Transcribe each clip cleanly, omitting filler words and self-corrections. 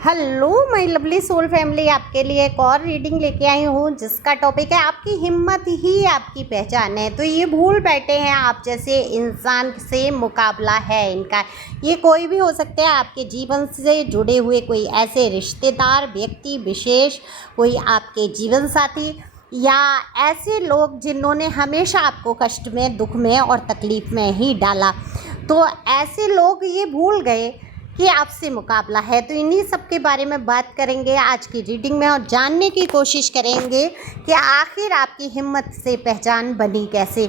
Hello my lovely soul family, आपके लिए एक और रीडिंग लेके आई हूँ जिसका टॉपिक है आपकी हिम्मत ही आपकी पहचान है। तो ये भूल बैठे हैं आप जैसे इंसान से मुकाबला है इनका। ये कोई भी हो सकता है, आपके जीवन से जुड़े हुए कोई ऐसे रिश्तेदार, व्यक्ति विशेष, कोई आपके जीवन साथी या ऐसे लोग जिन्होंने हमेशा आपको कष्ट में, दुख में और तकलीफ़ में ही डाला। तो ऐसे लोग ये भूल गए कि आपसे मुकाबला है। तो इन्हीं सब के बारे में बात करेंगे आज की रीडिंग में और जानने की कोशिश करेंगे कि आखिर आपकी हिम्मत से पहचान बनी कैसे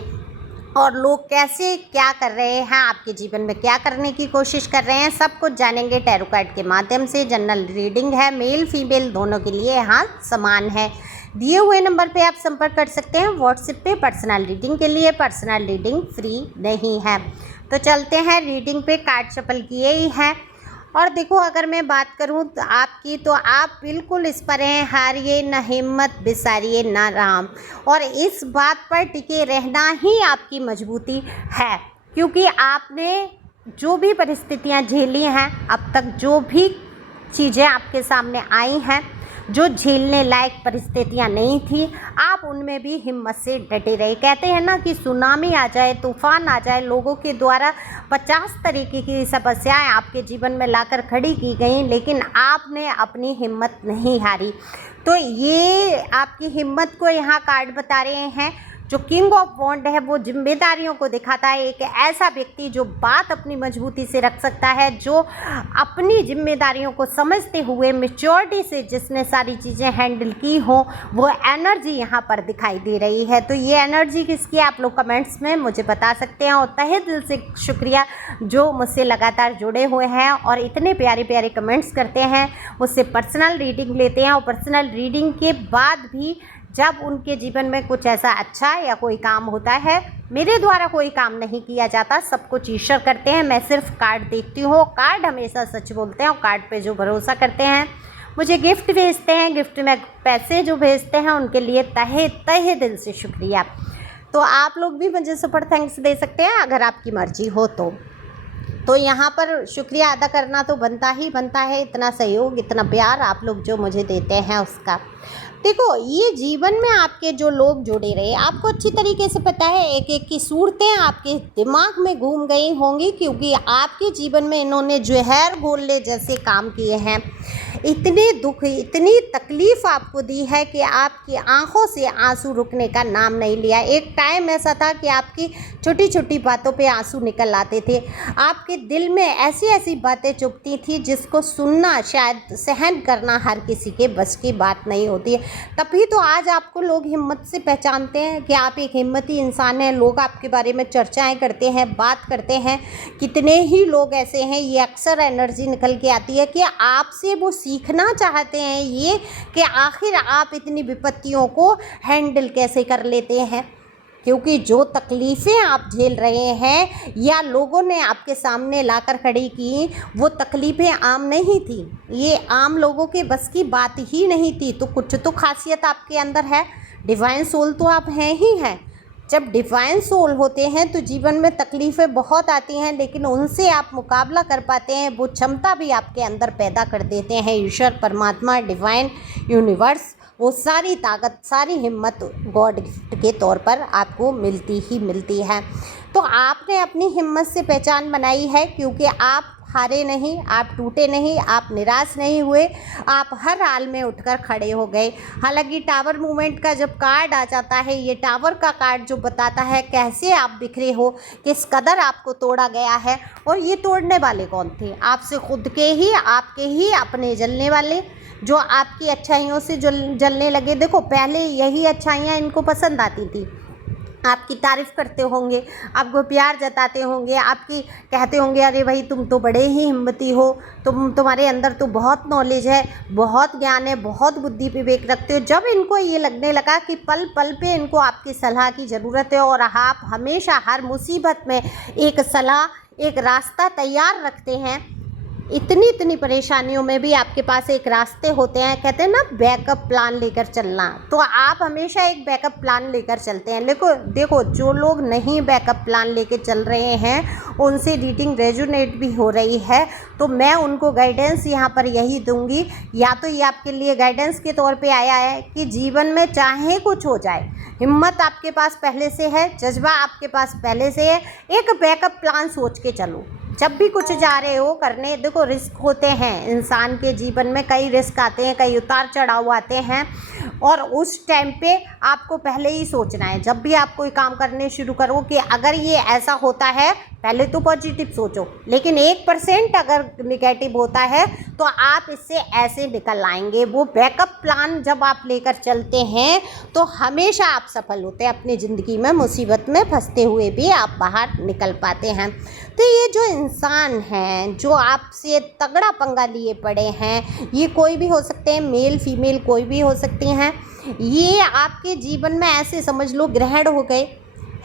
और लोग कैसे क्या कर रहे हैं, आपके जीवन में क्या करने की कोशिश कर रहे हैं, सब कुछ जानेंगे टैरो कार्ड के माध्यम से। जनरल रीडिंग है, मेल फीमेल दोनों के लिए यहाँ समान है। दिए हुए नंबर पे आप संपर्क कर सकते हैं व्हाट्सएप पे पर्सनल रीडिंग के लिए। पर्सनल रीडिंग फ्री नहीं है। तो चलते हैं रीडिंग पे। कार्ड शफल किए ही हैं और देखो, अगर मैं बात करूं तो आपकी, तो आप बिल्कुल इस पर हैं, हारिए न हिम्मत, बिसारिए न राम। और इस बात पर टिके रहना ही आपकी मजबूती है, क्योंकि आपने जो भी परिस्थितियां झेली हैं अब तक, जो भी चीज़ें आपके सामने आई हैं, जो झेलने लायक परिस्थितियां नहीं थी, आप उनमें भी हिम्मत से डटे रहे। कहते हैं ना कि सुनामी आ जाए, तूफान आ जाए, लोगों के द्वारा 50 तरीके की समस्याएं आपके जीवन में लाकर खड़ी की गई, लेकिन आपने अपनी हिम्मत नहीं हारी। तो ये आपकी हिम्मत को यहाँ कार्ड बता रहे हैं। जो किंग ऑफ वॉन्ड है वो जिम्मेदारियों को दिखाता है। एक ऐसा व्यक्ति जो बात अपनी मजबूती से रख सकता है, जो अपनी जिम्मेदारियों को समझते हुए मैच्योरिटी से जिसने सारी चीज़ें हैंडल की हो, वो एनर्जी यहाँ पर दिखाई दे रही है। तो ये एनर्जी किसकी है, आप लोग कमेंट्स में मुझे बता सकते हैं। और तहे दिल से शुक्रिया जो मुझसे लगातार जुड़े हुए हैं और इतने प्यारे प्यारे कमेंट्स करते हैं, मुझसे पर्सनल रीडिंग लेते हैं। और पर्सनल रीडिंग के बाद भी जब उनके जीवन में कुछ ऐसा अच्छा या कोई काम होता है, मेरे द्वारा कोई काम नहीं किया जाता, सब कुछ ईश्वर करते हैं। मैं सिर्फ कार्ड देखती हूँ। कार्ड हमेशा सच बोलते हैं और कार्ड पे जो भरोसा करते हैं मुझे गिफ्ट भेजते हैं। गिफ्ट में पैसे जो भेजते हैं उनके लिए तहे तहे दिल से शुक्रिया। तो आप लोग भी मुझे सुपर थैंक्स दे सकते हैं अगर आपकी मर्जी हो तो यहाँ पर शुक्रिया अदा करना तो बनता ही बनता है। इतना सहयोग, इतना प्यार आप लोग जो मुझे देते हैं उसका। देखो, ये जीवन में आपके जो लोग जुड़े रहे, आपको अच्छी तरीके से पता है, एक एक की सूरतें आपके दिमाग में घूम गई होंगी, क्योंकि आपके जीवन में इन्होंने जहर घोलने जैसे काम किए हैं। इतने दुख, इतनी तकलीफ़ आपको दी है कि आपकी आंखों से आंसू रुकने का नाम नहीं लिया। एक टाइम ऐसा था कि आपकी छोटी छोटी बातों पे आंसू निकल आते थे। आपके दिल में ऐसी ऐसी बातें चुभती थी जिसको सुनना, शायद सहन करना हर किसी के बस की बात नहीं होती है। तभी तो आज आपको लोग हिम्मत से पहचानते हैं कि आप एक हिम्मती इंसान हैं। लोग आपके बारे में चर्चाएं करते हैं, बात करते हैं। कितने ही लोग ऐसे हैं, ये अक्सर एनर्जी निकल के आती है कि आपसे वो सीखना चाहते हैं ये कि आखिर आप इतनी विपत्तियों को हैंडल कैसे कर लेते हैं। क्योंकि जो तकलीफ़ें आप झेल रहे हैं या लोगों ने आपके सामने लाकर खड़ी की, वो तकलीफ़ें आम नहीं थी। ये आम लोगों के बस की बात ही नहीं थी। तो कुछ तो खासियत आपके अंदर है। डिवाइन सोल तो आप हैं ही हैं। जब डिवाइन सोल होते हैं तो जीवन में तकलीफ़ें बहुत आती हैं, लेकिन उनसे आप मुकाबला कर पाते हैं। वो क्षमता भी आपके अंदर पैदा कर देते हैं ईश्वर, परमात्मा, डिवाइन, यूनिवर्स। वो सारी ताकत, सारी हिम्मत गॉड गिफ्ट के तौर पर आपको मिलती ही मिलती है। तो आपने अपनी हिम्मत से पहचान बनाई है, क्योंकि आप हारे नहीं, आप टूटे नहीं, आप निराश नहीं हुए, आप हर हाल में उठकर खड़े हो गए। हालांकि टावर मूवमेंट का जब कार्ड आ जाता है, ये टावर का कार्ड जो बताता है कैसे आप बिखरे हो, किस कदर आपको तोड़ा गया है। और ये तोड़ने वाले कौन थे, आपसे खुद के ही, आपके ही अपने जलने वाले, जो आपकी अच्छाइयों से जलने लगे। देखो, पहले यही अच्छाइयाँ इनको पसंद आती थी, आपकी तारीफ़ करते होंगे, आपको प्यार जताते होंगे, आपकी कहते होंगे अरे भाई तुम तो बड़े ही हिम्मती हो, तुम्हारे अंदर तो बहुत नॉलेज है, बहुत ज्ञान है, बहुत बुद्धि विवेक रखते हो। जब इनको ये लगने लगा कि पल पल पे इनको आपकी सलाह की ज़रूरत है और आप हमेशा हर मुसीबत में एक सलाह, एक रास्ता तैयार रखते हैं, इतनी इतनी परेशानियों में भी आपके पास एक रास्ते होते हैं, कहते हैं ना बैकअप प्लान लेकर चलना। तो आप हमेशा एक बैकअप प्लान लेकर चलते हैं। देखो जो लोग नहीं बैकअप प्लान लेके चल रहे हैं उनसे रीडिंग रेजोनेट भी हो रही है, तो मैं उनको गाइडेंस यहाँ पर यही दूंगी। या तो ये आपके लिए गाइडेंस के तौर पे आया है कि जीवन में चाहे कुछ हो जाए, हिम्मत आपके पास पहले से है, जज्बा आपके पास पहले से है, एक बैकअप प्लान सोच के चलो। जब भी कुछ जा रहे हो करने, देखो रिस्क होते हैं इंसान के जीवन में, कई रिस्क आते हैं, कई उतार चढ़ाव आते हैं, और उस टाइम पे आपको पहले ही सोचना है। जब भी आप कोई काम करने शुरू करो कि अगर ये ऐसा होता है, पहले तो पॉजिटिव सोचो, लेकिन 1% अगर निगेटिव होता है तो आप इससे ऐसे निकल आएंगे। वो बैकअप प्लान जब आप लेकर चलते हैं तो हमेशा आप सफल होते हैं अपनी ज़िंदगी में, मुसीबत में फंसते हुए भी आप बाहर निकल पाते हैं। तो ये जो इंसान हैं जो आपसे तगड़ा पंगा लिए पड़े हैं, ये कोई भी हो सकते हैं, मेल फीमेल कोई भी हो सकती हैं, ये आपके जीवन में ऐसे समझ लो ग्रहण हो गए,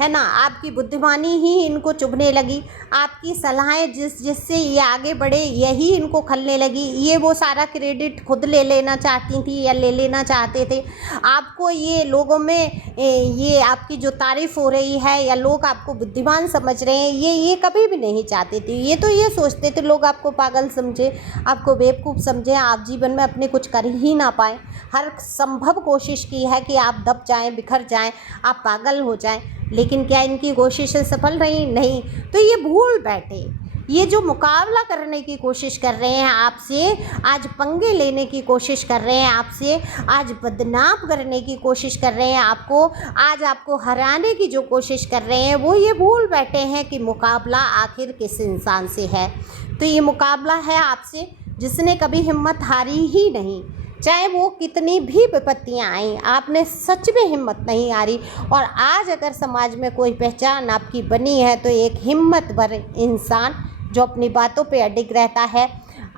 है ना। आपकी बुद्धिमानी ही इनको चुभने लगी, आपकी सलाहें जिससे ये आगे बढ़े यही इनको खलने लगी। ये वो सारा क्रेडिट खुद ले लेना चाहती थी या ले लेना चाहते थे। आपको ये लोगों में ये आपकी जो तारीफ़ हो रही है या लोग आपको बुद्धिमान समझ रहे हैं, ये कभी भी नहीं चाहते थे। ये तो ये सोचते थे लोग आपको पागल समझे, आपको बेवकूफ़ समझे, आप जीवन में अपने कुछ कर ही ना पाएँ। हर संभव कोशिश की है कि आप दब जाएँ, बिखर जाएँ, आप पागल हो जाएँ, लेकिन क्या इनकी कोशिशें सफल रही? नहीं। तो ये भूल बैठे, ये जो मुकाबला करने की कोशिश कर रहे हैं आपसे, आज पंगे लेने की कोशिश कर रहे हैं आपसे, आज बदनाम करने की कोशिश कर रहे हैं आपको, आज आपको हराने की जो कोशिश कर रहे हैं, वो ये भूल बैठे हैं कि मुकाबला आखिर किस इंसान से है। तो ये मुकाबला है आपसे जिसने कभी हिम्मत हारी ही नहीं। चाहे वो कितनी भी विपत्तियाँ आईं, आपने सच में हिम्मत नहीं हारी। और आज अगर समाज में कोई पहचान आपकी बनी है तो एक हिम्मतवर इंसान जो अपनी बातों पे अडिग रहता है,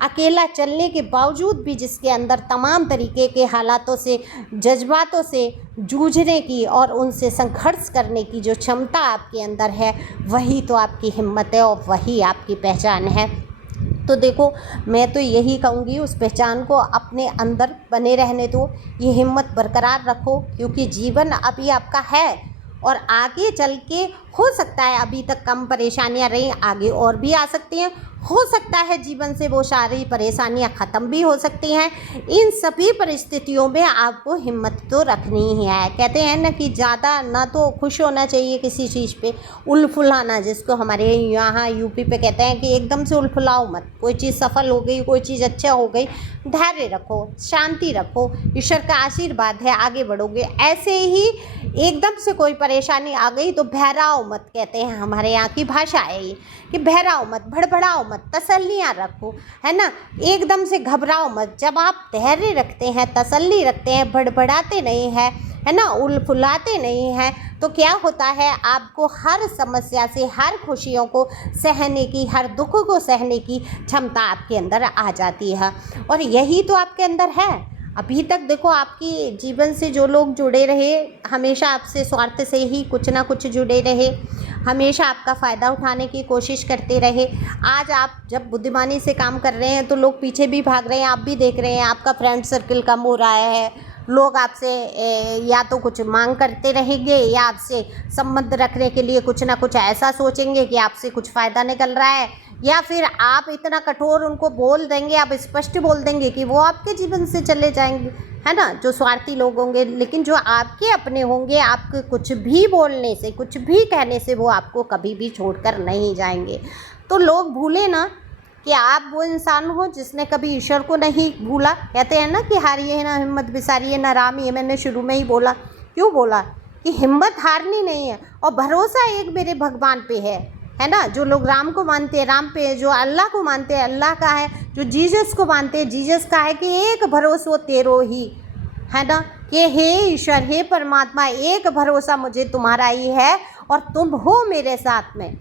अकेला चलने के बावजूद भी जिसके अंदर तमाम तरीके के हालातों से, जज्बातों से जूझने की और उनसे संघर्ष करने की जो क्षमता आपके अंदर है, वही तो आपकी हिम्मत है और वही आपकी पहचान है। तो देखो, मैं तो यही कहूँगी उस पहचान को अपने अंदर बने रहने दो, ये हिम्मत बरकरार रखो, क्योंकि जीवन अभी आपका है और आगे चल के हो सकता है अभी तक कम परेशानियाँ रहीं, आगे और भी आ सकती हैं। हो सकता है जीवन से वो सारी परेशानियाँ ख़त्म भी हो सकती हैं। इन सभी परिस्थितियों में आपको हिम्मत तो रखनी ही है। कहते हैं ना कि ज़्यादा ना तो खुश होना चाहिए किसी चीज़ पे, उलफुलाना, जिसको हमारे यहाँ यूपी पे कहते हैं कि एकदम से उलफुलाओ मत। कोई चीज़ सफल हो गई, कोई चीज़ अच्छा हो गई, धैर्य रखो, शांति रखो, ईश्वर का आशीर्वाद है, आगे बढ़ोगे। ऐसे ही एकदम से कोई परेशानी आ गई तो बहराओ मत, कहते हैं हमारे यहाँ की भाषा है ये, कि बहराओ मत, भड़बड़ाओ मत, तसल्लियाँ रखो, है ना। एकदम से घबराओ मत। जब आप धैर्य रखते हैं, तसल्ली रखते हैं, भड़बड़ाते नहीं हैं, है ना, उलफुलाते नहीं हैं, तो क्या होता है, आपको हर समस्या से, हर खुशियों को सहने की, हर दुख को सहने की क्षमता आपके अंदर आ जाती है। और यही तो आपके अंदर है। अभी तक देखो, आपकी जीवन से जो लोग जुड़े रहे, हमेशा आपसे स्वार्थ से ही कुछ ना कुछ जुड़े रहे, हमेशा आपका फ़ायदा उठाने की कोशिश करते रहे। आज आप जब बुद्धिमानी से काम कर रहे हैं तो लोग पीछे भी भाग रहे हैं, आप भी देख रहे हैं, आपका फ्रेंड सर्कल कम हो रहा है। लोग आपसे या तो कुछ मांग करते रहेंगे या आपसे संबंध रखने के लिए कुछ ना कुछ ऐसा सोचेंगे कि आपसे कुछ फ़ायदा निकल रहा है, या फिर आप इतना कठोर उनको बोल देंगे, आप स्पष्ट बोल देंगे कि वो आपके जीवन से चले जाएंगे, है ना, जो स्वार्थी लोग होंगे। लेकिन जो आपके अपने होंगे, आपके कुछ भी बोलने से, कुछ भी कहने से वो आपको कभी भी छोड़कर नहीं जाएंगे। तो लोग भूले ना कि आप वो इंसान हो जिसने कभी ईश्वर को नहीं भूला। कहते हैं ना कि हारिए ना हिम्मत, बिसारिए ना राम। ये मैंने शुरू में ही बोला। क्यों बोला? कि हिम्मत हारनी नहीं है और भरोसा एक मेरे भगवान पे है ना। जो लोग राम को मानते हैं, राम पे है, जो अल्लाह को मानते हैं, अल्लाह का है, जो जीसस को मानते हैं, जीसस का है। कि एक भरोसा तेरो ही, है ना, कि हे ईश्वर, हे परमात्मा, एक भरोसा मुझे तुम्हारा ही है और तुम हो मेरे साथ में,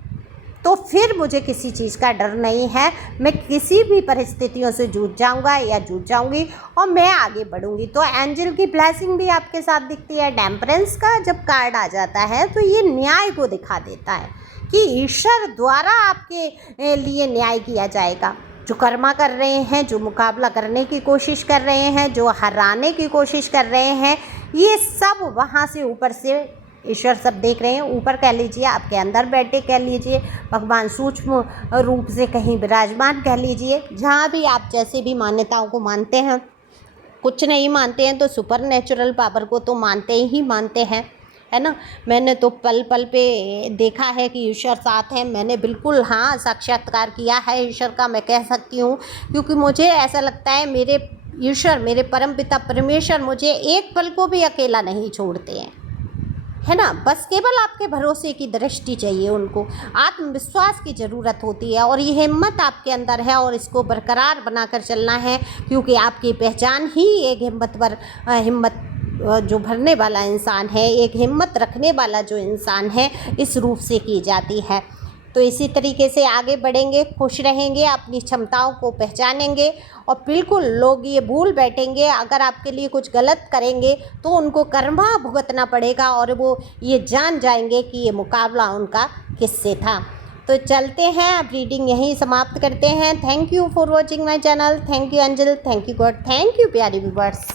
तो फिर मुझे किसी चीज़ का डर नहीं है। मैं किसी भी परिस्थितियों से जूझ जाऊंगा या जूझ जाऊंगी और मैं आगे बढ़ूंगी। तो एंजल की ब्लेसिंग भी आपके साथ दिखती है। टेम्परेंस का जब कार्ड आ जाता है तो ये न्याय को दिखा देता है कि ईश्वर द्वारा आपके लिए न्याय किया जाएगा। जो कर्मा कर रहे हैं, जो मुकाबला करने की कोशिश कर रहे हैं, जो हराने की कोशिश कर रहे हैं, ये सब वहाँ से ऊपर से ईश्वर सब देख रहे हैं। ऊपर कह लीजिए, आपके अंदर बैठे कह लीजिए, भगवान सूक्ष्म रूप से कहीं विराजमान कह लीजिए, जहाँ भी आप जैसे भी मान्यताओं को मानते हैं। कुछ नहीं मानते हैं तो सुपर नेचुरल पावर को तो मानते ही मानते हैं, है ना। मैंने तो पल पल पे देखा है कि ईश्वर साथ है। मैंने बिल्कुल हाँ साक्षात्कार किया है ईश्वर का, मैं कह सकती हूँ, क्योंकि मुझे ऐसा लगता है मेरे ईश्वर, मेरे परमपिता परमेश्वर मुझे एक पल को भी अकेला नहीं छोड़ते हैं, है ना। बस केवल आपके भरोसे की दृष्टि चाहिए उनको, आत्मविश्वास की ज़रूरत होती है, और ये हिम्मत आपके अंदर है और इसको बरकरार बनाकर चलना है, क्योंकि आपकी पहचान ही एक हिम्मत जो भरने वाला इंसान है, एक हिम्मत रखने वाला जो इंसान है, इस रूप से की जाती है। तो इसी तरीके से आगे बढ़ेंगे, खुश रहेंगे, अपनी क्षमताओं को पहचानेंगे, और बिल्कुल लोग ये भूल बैठेंगे अगर आपके लिए कुछ गलत करेंगे तो उनको कर्मा भुगतना पड़ेगा, और वो ये जान जाएंगे कि ये मुकाबला उनका किससे था। तो चलते हैं, अब रीडिंग यहीं समाप्त करते हैं। Thank you for watching my channel. Thank you Anjal, thank you God, thank you प्यारी व्यूअर्स।